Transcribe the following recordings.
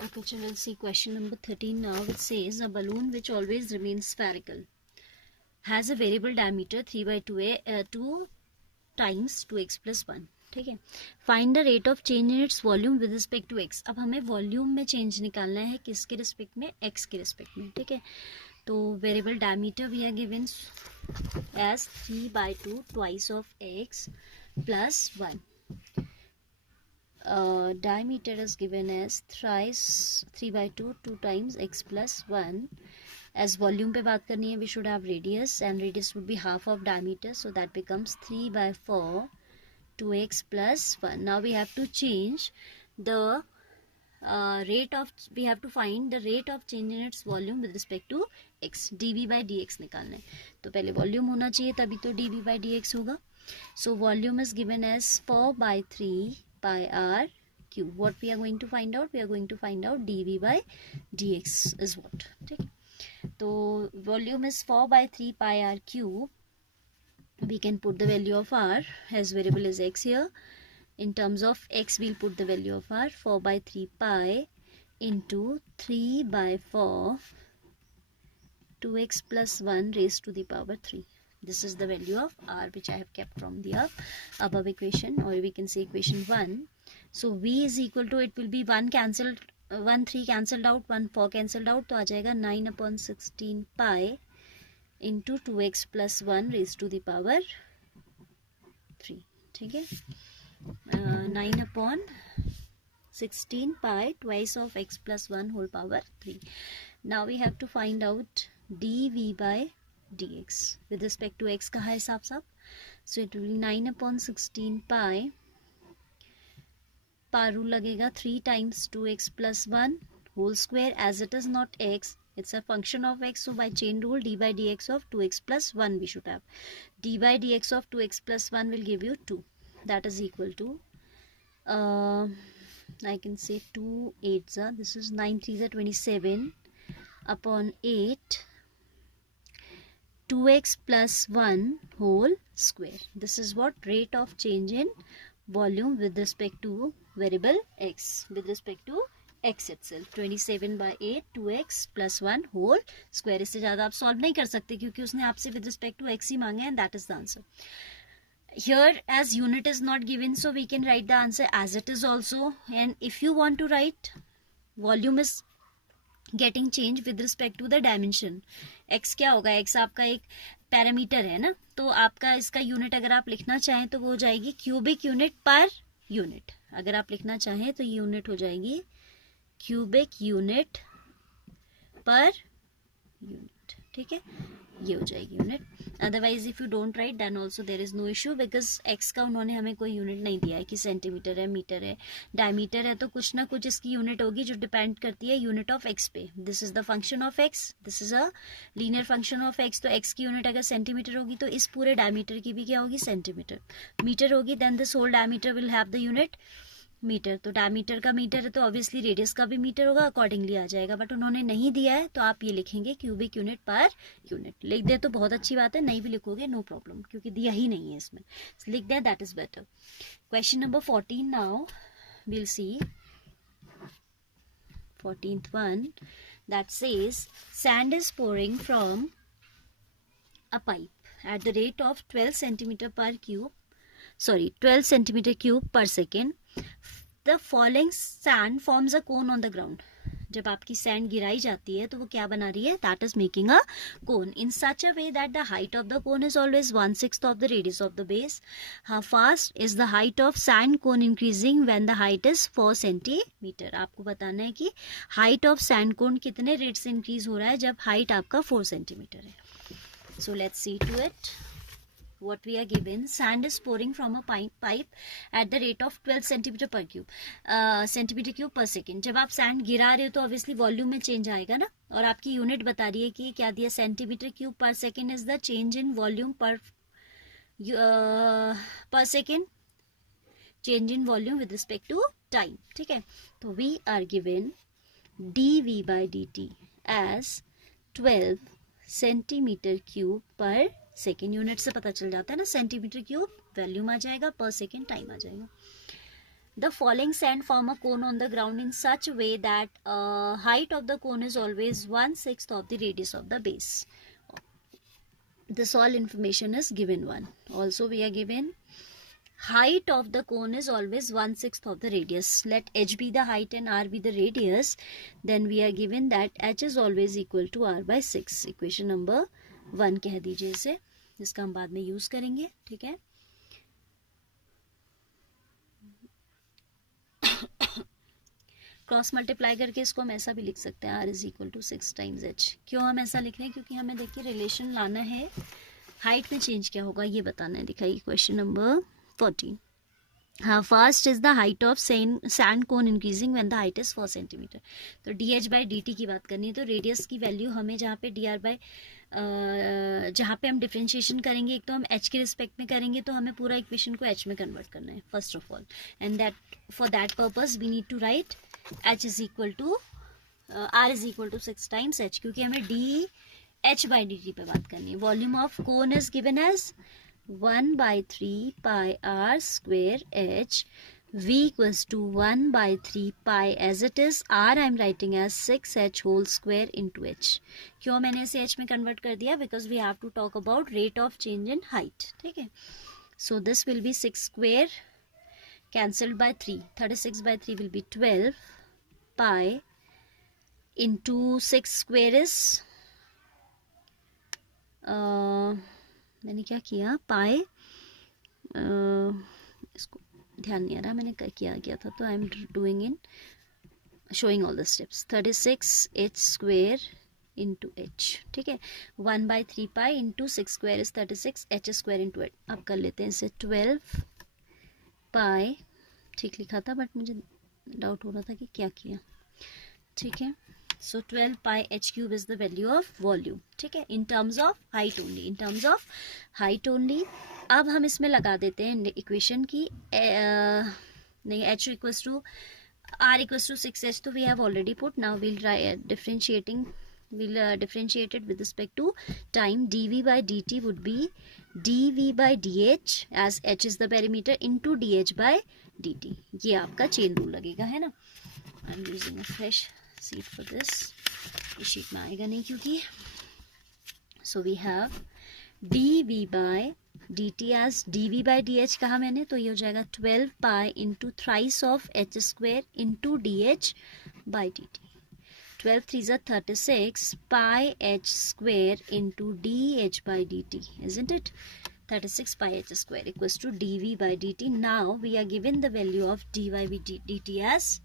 Okay, so we'll see question number 13 now. It says a balloon which always remains spherical has a variable diameter 3 by 2 times 2x plus 1. ठीक है. Find the rate of change in its volume with respect to x. अब हमें volume में change निकालना है किसके respect में, x के रिस्पेक्ट में. ठीक है. तो variable diameter we are given as 3 by 2 twice of x plus 1. Diameter is given as thrice 3 by 2 times x plus 1. As volume पे बात करनी है, we should have radius and radius would be half of diameter, so that becomes 3 by 4 2x plus 1. Now we have to change the we have to find the rate of change in its volume with respect to x. dv by dx निकालना है, तो पहले volume होना चाहिए तभी तो dv by dx होगा. So volume is given as 4 by 3 pi r cube. What we are going to find out? We are going to find out dv by dx is what. ठीक है. तो volume is 4 by 3 pi r cube. We can put the value of r as variable is x here. In terms of x, we'll put the value of r 4 by 3 pi into 3 by 4 2x plus 1 raised to the power 3. This is the value of r which I have kept from the above equation, or we can say equation 1. So v is equal to, it will be 1 cancelled, 1 3 cancelled out, 1 4 cancelled out, तो आ जाएगा 9/16 pi into 2x plus 1 raised to the power 3. ठीक है. 9/16 pi twice of x plus 1 whole power 3. Now we have to find out dv by dx with respect to x का है हिसाब साफ. So it will be 9/16 pi, par rule लगेगा 3 times 2x plus 1 whole square. As it is not x, it's a function of x, so by chain rule d by dx of 2x plus 1 we should have. d by dx of 2x plus 1 will give you 2. That is equal to I can say 2 8s are, this is 9 3s are 27 upon 8 2x plus 1 whole square. This is what rate of change in volume with respect to variable x, with respect to x itself. 27 by 8 2x plus 1 whole square. इससे ज़्यादा आप solve नहीं कर सकते क्योंकि उसने आपसे with respect to x ही मांगे, and that is the answer. Here as unit is not given, so we can write the answer as it is also. And if you want to write volume is getting changed with respect to the dimension, x क्या होगा, x आपका एक parameter है ना, तो आपका इसका unit अगर आप लिखना चाहें तो वो हो जाएगी क्यूबिक यूनिट पर यूनिट. अगर आप लिखना चाहें तो ये यूनिट हो जाएगी क्यूबिक यूनिट पर यूनिट. ठीक है, ये हो जाएगी unit. Otherwise if you don't write then also there is no issue, because x का उन्होंने हमें कोई यूनिट नहीं दिया है कि सेंटीमीटर है, मीटर है, डायमीटर है, तो कुछ ना कुछ इसकी यूनिट होगी जो डिपेंड करती है यूनिट ऑफ एक्स पे. This is the function of x, this is a linear function of x. तो एक्स की यूनिट अगर सेंटीमीटर होगी तो इस पूरे डायमीटर की भी क्या होगी, सेंटीमीटर. मीटर होगी then this whole diameter will have the unit metre. तो डायमीटर का मीटर है तो ऑब्वियसली रेडियस का भी मीटर होगा, अकॉर्डिंगली आ जाएगा. बट उन्होंने नहीं दिया है तो आप ये लिखेंगे क्यूबिक यूनिट पर यूनिट. लिख दे तो बहुत अच्छी बात है, नहीं भी लिखोगे नो प्रॉब्लम क्योंकि दिया ही नहीं है इसमें. लिख दे, that is better. Question number 14 now we'll see 14th one that says sand is pouring from a pipe at the rate of 12 centimeter cube per second. The falling sand forms a cone on the ground. जब आपकी sand गिराई जाती है तो वो क्या बना रही है, that is making a cone in such a way that the height of the cone is always 1/6 of the radius of the base. How fast is the height of sand cone increasing when the height is 4 centimetre. आपको बताना है कि height of sand कोन कितने rate से increase हो रहा है जब हाइट आपका 4 सेंटीमीटर है. So let's see to it. What we are given, sand is pouring from a pipe at the rate of 12 centimeter cube per second. जब आप सैंड गिरा रहे हो तो ऑब्वियसली वॉल्यूम में चेंज आएगा ना, और आपकी यूनिट बता रही है कि क्या दिया, सेंटीमीटर क्यूब पर second is the change in volume per second, change in volume with respect to time. ठीक है, तो we are given dv by dt as 12 centimetre cube पर सेकेंड. यूनिट से पता चल जाता है ना, सेंटीमीटर क्यूब वॉल्यूम आ जाएगा, पर सेकेंड टाइम आ जाएगा. The falling sand form a cone on the ground in such a way that height of the cone is always 1/6 of the radius of the base. This all information is given one. Also we are given height of the cone is always 1/6 of the radius. Let h be the height and r be the radius. Then we are given that h is always equal to r by 6. Equation number 1 कह दीजिए इसे, जिसका हम बाद में use करेंगे. ठीक है. क्रॉस मल्टीप्लाई करके इसको हम ऐसा भी लिख सकते हैं, r is equal to 6 times h. क्यों हम ऐसा लिख रहे हैं? क्योंकि हमें देखिए रिलेशन लाना है, हाइट में चेंज क्या होगा ये बताना है. दिखाइए question number 14. How fast is the height of sand cone increasing when the height is 4 centimeter? तो dh by dt की बात करनी है, तो रेडियस की वैल्यू हमें जहाँ पे dr by जहाँ पे हम डिफ्रेंशिएशन करेंगे, एक तो हम h के रिस्पेक्ट में करेंगे, तो हमें पूरा इक्वेशन को h में कन्वर्ट करना है first of all. And that for that purpose we need to write h is equal to r is equal to 6 times h, क्योंकि हमें dh by dt पे बात करनी है. Volume of cone is given as 1/3 pi r square h. V equals to 1/3 pi as it is. R I am writing as 6h whole square into h. क्यों मैंने इसे h में convert कर दिया? Because we have to talk about rate of change in height. ठीक है. So this will be 6 square cancelled by 3. 36 by 3 will be 12 pi into 6 square is मैंने क्या किया, पाई इसको ध्यान नहीं आ रहा मैंने क्या किया गया था, तो I am doing in showing all the steps. 36 h square into h. ठीक है. 1/3 pi into 6 square is 36 h square into h. अब कर लेते हैं इसे 12 पाई. ठीक लिखा था बट मुझे डाउट हो रहा था कि क्या किया. ठीक है. So 12 pi h cube is the value of volume. ठीक है. In terms of height only. In terms of height only. अब हम इसमें लगा देते हैं इक्वेशन की नहीं, h equals to r equals to 6h, तो we have already put. Now we'll try differentiating. We'll differentiate it with respect to time. dv by dt would be dv by dh as h is the perimeter into dh by dt. ये आपका chain rule लगेगा, है ना. I'm using a fresh sheet for this. इस sheet में आएगा नहीं क्योंकि. So we have dv by dt as dv by dh कहा मैंने, तो ये हो जाएगा 12 pi into thrice of h square into dh by dt. 12 3s are 36 pi h square into dh by dt, isn't it? 36 pi h square equals to dv by dt. Now we are given the value of dy by dt as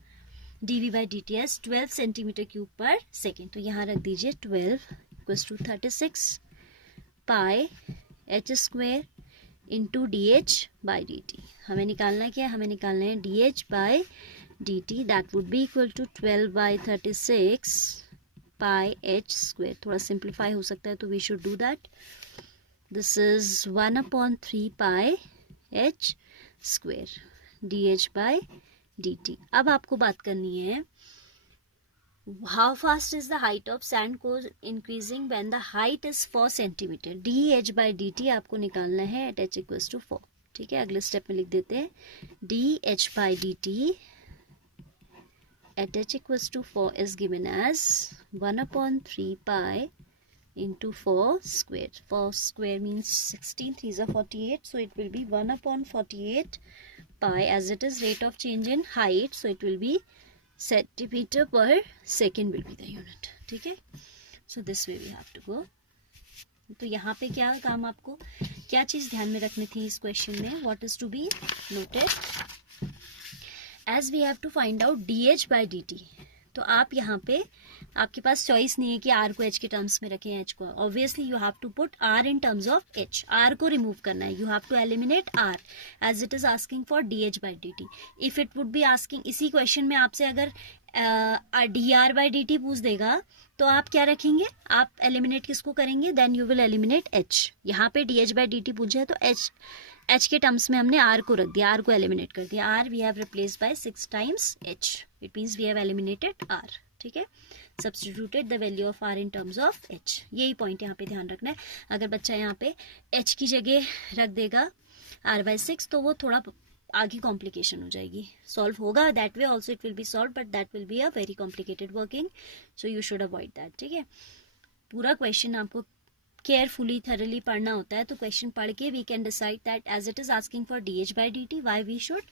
dv by dt as 12 centimetre cube पर second. तो यहाँ रख दीजिए 12 equals to 36 pi h square into dh by dt. हमें निकालना क्या है? हमें निकालना है dh by dt. That would be equal to 12 by 36 pi h square. थोड़ा सिंप्लीफाई हो सकता है तो we should do that. This is 1/3 pi h square dh by dt. अब आपको बात करनी है how fast is the height of sand cone increasing when the height is 4 centimetre. dh by dt आपको निकालना है एट h इक्वल्स टू 4. ठीक है. अगले स्टेप में लिख देते हैं dh by dt at h equals to 4 is given as 1/3 pi into 4 square. 4 square means 16. 3s are 48. So it will be 1/48 pi, as it is rate of change in height. So it will be centimeter per second will be the unit. ठीक है. So this way we have to go. तो यहाँ पे क्या काम, आपको क्या चीज़ ध्यान में रखनी थी इस क्वेश्चन में? What is to be noted? As we have to find out dh by dt. तो आप यहाँ पे आपके पास चॉइस नहीं है कि r को h के टर्म्स में रखें, h को. Obviously you have to put r in terms of h. r को रिमूव करना है. You have to eliminate r as it is asking for dh by dt. If it would be asking, इसी question में आपसे अगर dr by dt पूछ देगा तो आप क्या रखेंगे? आप एलिमिनेट किसको करेंगे? Then you will eliminate h. यहाँ पे dh बाई dt पूछा है तो h के टर्म्स में हमने r को रख दिया, r को एलिमिनेट कर दिया. r we have replace by 6 times h. It means we have eliminated r. ठीक है. Substituted the value of r in terms of h. यही पॉइंट यहाँ पे ध्यान रखना है. अगर बच्चा यहाँ पे h की जगह रख देगा r/6 तो वो थोड़ा आगे कॉम्प्लिकेशन हो जाएगी. सॉल्व होगा that way also, it will be solve, but that will be a very complicated working, so you should avoid that. ठीक है, पूरा क्वेश्चन आपको केयरफुली थरली पढ़ना होता है. तो क्वेश्चन पढ़ के we can decide that as it is asking for dh by dt, why we should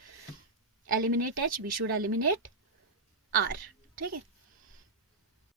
eliminate h, we should eliminate r. ठीक है,